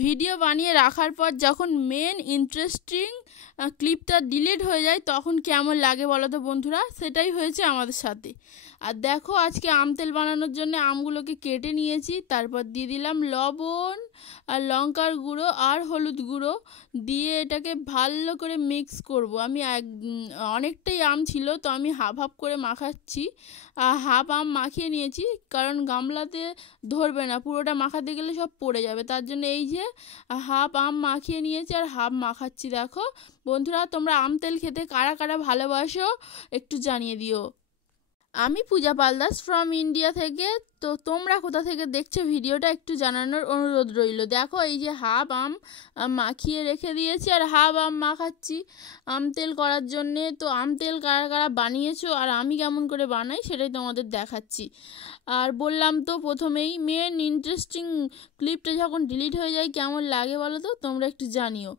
Video বানিয়ে রাখার পর যখন মেন ইন্টারেস্টিং ক্লিপটা ডিলিট হয়ে যায় তখন কেমন লাগে বলো তো বন্ধুরা? সেটাই হয়েছে আমাদের সাথে। আর দেখো আজকে আম তেল বানানোর জন্য আমগুলোকে কেটে নিয়েছি, তারপর দিয়ে দিলাম লবণ আর লঙ্কার গুঁড়ো আর হলুদ গুঁড়ো দিয়ে এটাকে ভালো করে মিক্স করব। আমি অনেকটাই আম ছিল তো আমি হাফ হাফ করে মাখাচ্ছি। হাফ আম মাখিয়ে নিয়েছি কারণ গামলাতে ধরবে না, পুরোটা মাখাতে গেলে সব পড়ে যাবে, তার জন্য এই যে হাফ আম মাখিয়ে নিয়েছি আর হাফ মাখাচ্ছি। দেখো বন্ধুরা, তোমরা আম তেল খেতে কারা কারা ভালোবাসো একটু জানিয়ে দিও। আমি পূজা পালদাস ফ্রম ইন্ডিয়া থেকে। তো তোমরা কোথা থেকে দেখছো ভিডিওটা একটু জানানোর অনুরোধ রইল। দেখো এই যে হাফ আম মাখিয়ে রেখে দিয়েছি আর হাফ আম মাখাচ্ছি আম তেল করার জন্যে। তো আম তেল কারা কারা বানিয়েছো আর আমি কেমন করে বানাই সেটাই তোমাদের দেখাচ্ছি। আর বললাম তো প্রথমেই, মেন ইন্টারেস্টিং ক্লিপটা যখন ডিলিট হয়ে যায় কেমন লাগে বলো তো? তোমরা একটু জানিও।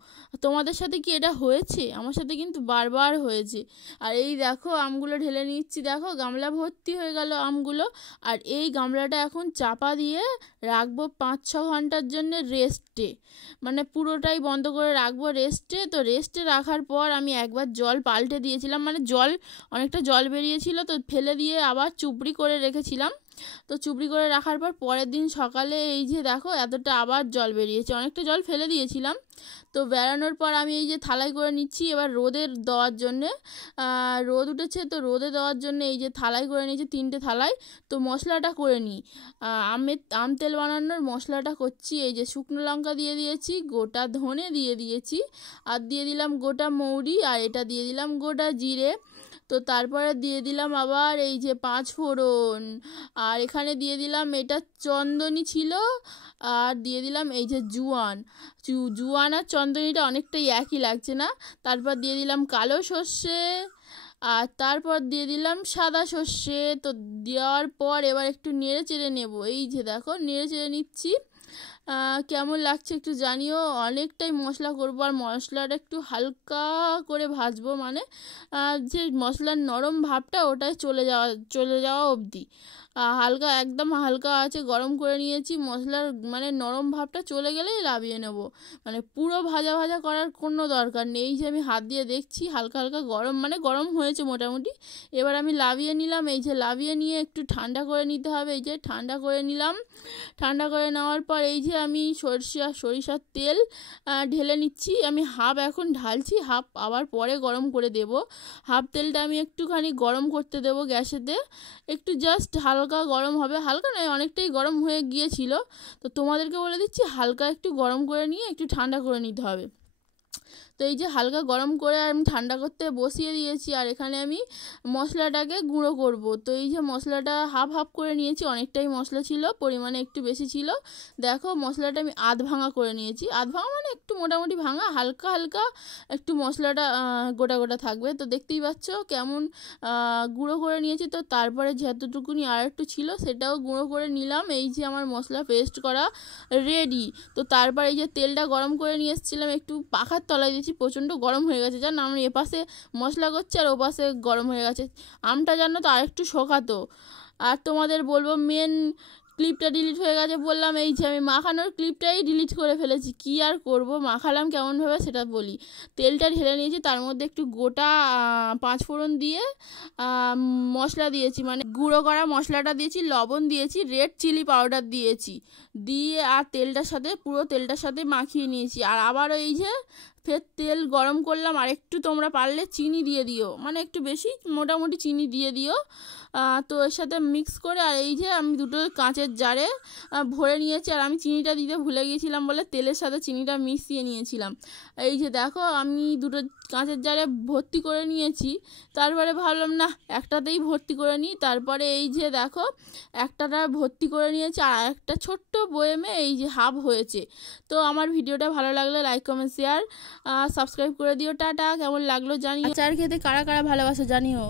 তোমাদের সাথে কি এটা হয়েছে? আমার সাথে কিন্তু বারবার হয়েছে। আর এই দেখো আমগুলো ঢেলে নিচ্ছি, দেখো গামলা ভর্তি হয়ে গেল আমগুলো। আর এই গামলাটা এখন চাপা দিয়ে রাখবো 5-6 ঘন্টার জন্য রেস্টে, মানে পুরোটাই বন্ধ করে রাখবো রেস্টে। তো রেস্টে রাখার পর আমি একবার জল পাল্টে দিয়েছিলাম, মানে অনেকটা জল বেরিয়েছিল তো ফেলে দিয়ে আবার চুপড়ি করে রেখেছিলাম। তো চুপড়ি করে রাখার পর পরের দিন সকালে এই যে দেখো এতটা আবার জল বেরিয়েছে, অনেকটা জল ফেলে দিয়েছিলাম। তো বেরানোর পর আমি এই যে থালাই করে নিচ্ছি এবার রোদে দেওয়ার জন্যে। রোদ উঠেছে তো রোদে দেওয়ার জন্য এই যে থালাই করে নিয়েছি 3টে থালাই। তো মশলাটা করে নিই, আম তেল বানানোর মশলাটা করছি। এই যে শুকনো লঙ্কা দিয়ে দিয়েছি, গোটা ধনে দিয়ে দিয়েছি, আর দিয়ে দিলাম গোটা মৌরি, আর এটা দিয়ে দিলাম গোটা জিরে। তো তারপরে দিয়ে দিলাম আবার এই যে 5 ফোড়ন, আর এখানে দিয়ে দিলাম এটা চন্দনী ছিল, আর দিয়ে দিলাম এই যে জুয়ান আর চন্দনীটা অনেকটাই একই লাগছে না। তারপর দিয়ে দিলাম কালো সর্ষে, আর তারপর দিয়ে দিলাম সাদা সর্ষে। তো দেওয়ার পর এবার একটু নেড়ে চেড়ে নেবো। এই যে দেখো নেড়ে চেড়ে নিচ্ছি। কেমন লাগছে একটু জানিও। অনেকটাই মশলা করবো আর মশলাটা একটু হালকা করে ভাজবো, মানে যে মশলার নরম ভাবটা ওটাই চলে যাওয়া অবধি হালকা, একদম হালকা আছে গরম করে নিয়েছি। মশলার মানে নরম ভাবটা চলে গেলেই লাভিয়ে নেব, মানে পুরো ভাজা ভাজা করার কোনো দরকার নেই। এই যে আমি হাত দিয়ে দেখছি হালকা হালকা গরম, মানে গরম হয়েছে মোটামুটি। এবার আমি লাভিয়ে নিলাম, এই যে লাভিয়ে নিয়ে একটু ঠান্ডা করে নিতে হবে। এই যে ঠান্ডা করে নিলাম। ঠান্ডা করে নেওয়ার পর এই যে আমি সরিষার তেল ঢেলে নিচ্ছি। আমি হাফ এখন ঢালছি, হাফ আবার পরে গরম করে দেব। হাফ তেলটা আমি একটুখানি গরম করতে দেব গ্যাসেতে, একটু জাস্ট হালকা গরম হবে, হালকা নয় অনেকটাই গরম হয়ে গিয়েছিল। তো তোমাদেরকে বলে দিচ্ছি হালকা একটু গরম করে নিয়ে একটু ঠান্ডা করে নিতে হবে। তো এই যে হালকা গরম করে আমি ঠান্ডা করতে বসিয়ে দিয়েছি, আর এখানে আমি মশলাটাকে গুঁড়ো করব। তো এই যে মশলাটা হাফ হাফ করে নিয়েছি, অনেকটাই মশলা ছিল, পরিমাণে একটু বেশি ছিল। দেখো মশলাটা আমি আধ ভাঙা করে নিয়েছি, আধ ভাঙা মানে একটু মোটামুটি ভাঙা, হালকা হালকা একটু মশলাটা গোটা গোটা থাকবে। তো দেখতেই পাচ্ছ কেমন গুঁড়ো করে নিয়েছি। তো তারপরে যতটুকুনি আর একটু ছিল সেটাও গুঁড়ো করে নিলাম। এই যে আমার মশলা পেস্ট করা রেডি। তো তারপর এই যে তেলটা গরম করে নিয়ে এসেছিলাম, একটু পাখার তলায় দিয়েছি, প্রচণ্ড গরম হয়ে গেছে জানো। আমি এপাশে মশলা করছি আর ওপাশে গরম হয়ে গেছে। আমটা জানো তো আরেকটু শোকাতো। আর তোমাদের বলবো মেন ক্লিপটা ডিলিট হয়ে গেছে বললাম, এই যে আমি মাখানোর ক্লিপটাই ডিলিট করে ফেলেছি। কি আর করব, মাখালাম কেমনভাবে সেটা বলি। তেলটা ঢেলে নিয়েছি, তার মধ্যে একটু গোটা 5 ফোড়ন দিয়ে মশলা দিয়েছি, মানে গুঁড়ো করা মশলাটা দিয়েছি, লবণ দিয়েছি, রেড চিলি পাউডার দিয়েছি, দিয়ে আর পুরো তেলটার সাথে মাখিয়ে নিয়েছি। আর আবারও এই যে ফের তেল গরম করলাম, আর একটু তোমরা পারলে চিনি দিয়ে দিও, মানে একটু বেশি মোটামুটি চিনি দিয়ে দিও। তো এর সাথে মিক্স করে, আর এই যে আমি দুটো কাঁচের জারে ভরে নিয়েছি। আর আমি চিনিটা দিতে ভুলে গিয়েছিলাম বলে তেলের সাথে চিনিটা মিশিয়ে নিয়েছিলাম। এই যে দেখো আমি দুটো কাঁচের জারে ভর্তি করে নিয়েছি। তারপরে ভাবলাম না একটাতেই ভর্তি করে নিই। তারপরে এই যে দেখো একটাটা ভর্তি করে নিয়েছি, আর একটা ছোট্ট বয়েমে এই যে হাফ হয়েছে। তো আমার ভিডিওটা ভালো লাগলে লাইক কমেন্ট শেয়ার সাবস্ক্রাইব করে দিও। টাটা। কেমন লাগলো জানিও। আচার খেতে কারা কারা ভালোবাসো জানিও।